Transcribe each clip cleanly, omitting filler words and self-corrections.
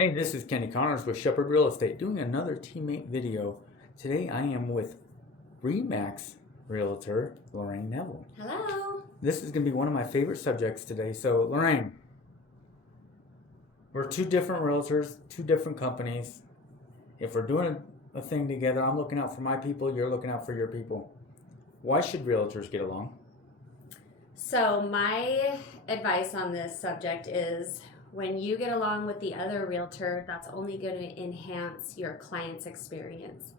Hey, this is Kenny Connors with Shepherd Real Estate doing another teammate video. Today I am with Remax Realtor Lorraine Neville. Hello. This is going to be one of my favorite subjects today. So Lorraine, we're two different realtors, two different companies. If we're doing a thing together, I'm looking out for my people, you're looking out for your people. Why should realtors get along? So my advice on this subject is when you get along with the other realtor, that's only going to enhance your client's experience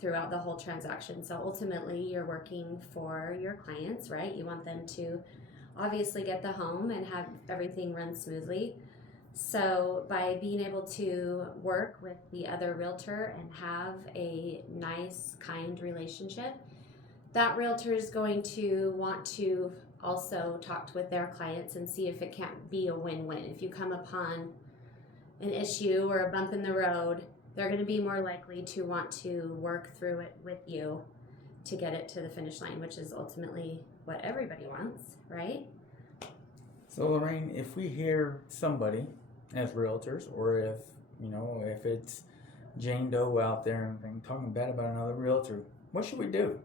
throughout the whole transaction. So ultimately, you're working for your clients, right? You want them to obviously get the home and have everything run smoothly. So by being able to work with the other realtor and have a nice, kind relationship, that realtor is going to want to also talk with their clients and see if it can't be a win-win. If you come upon an issue or a bump in the road, they're going to be more likely to want to work through it with you to get it to the finish line, which is ultimately what everybody wants, right? So Lorraine, if we hear somebody as realtors, or if it's Jane Doe out there and talking bad about another realtor, what should we do?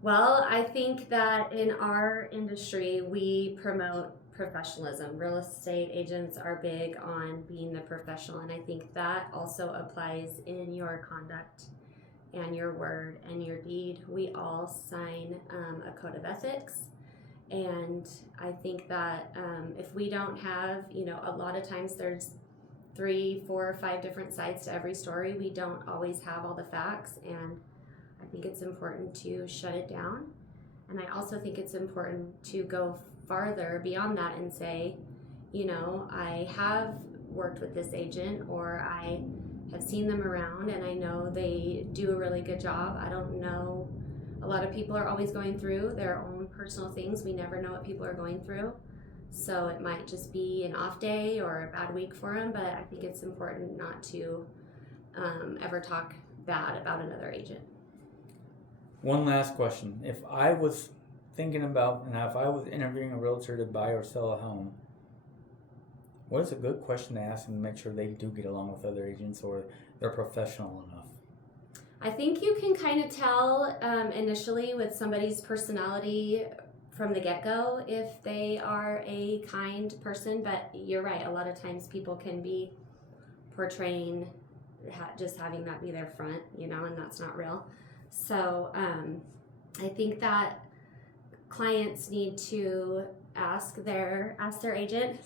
Well, I think that in our industry, we promote professionalism. Real estate agents are big on being the professional, and I think that also applies in your conduct and your word and your deed. We all sign a code of ethics, and I think that if we don't have, a lot of times there's 3, 4, 5 different sides to every story. We don't always have all the facts, and I think it's important to shut it down. And I also think it's important to go farther beyond that and say, I have worked with this agent, or I have seen them around and I know they do a really good job. I don't know. A lot of people are always going through their own personal things. We never know what people are going through. So it might just be an off day or a bad week for them, but I think it's important not to ever talk bad about another agent. One last question. If I was thinking about, and if I was interviewing a realtor to buy or sell a home, what is a good question to ask them to make sure they do get along with other agents or they're professional enough? I think you can kind of tell initially with somebody's personality from the get-go if they are a kind person, but you're right, a lot of times people can be portraying just having that be their front, and that's not real. So I think that clients need to ask their agent,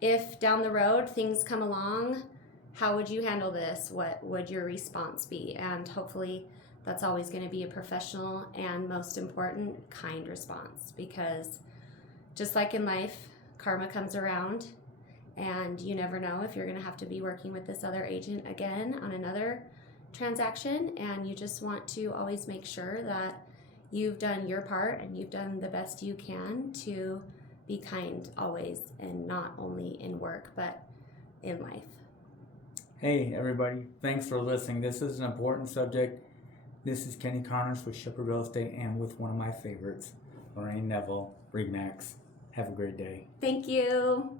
if down the road things come along, how would you handle this? What would your response be? And hopefully that's always going to be a professional and, most important, kind response, because just like in life, karma comes around and you never know if you're going to have to be working with this other agent again on another transaction, and you just want to always make sure that you've done your part and you've done the best you can to be kind always, and not only in work but in life. Hey everybody, thanks for listening. This is an important subject. This is Kenny Connors with Shepherd Real Estate and with one of my favorites, Lorraine Neville, Remax. Have a great day. Thank you.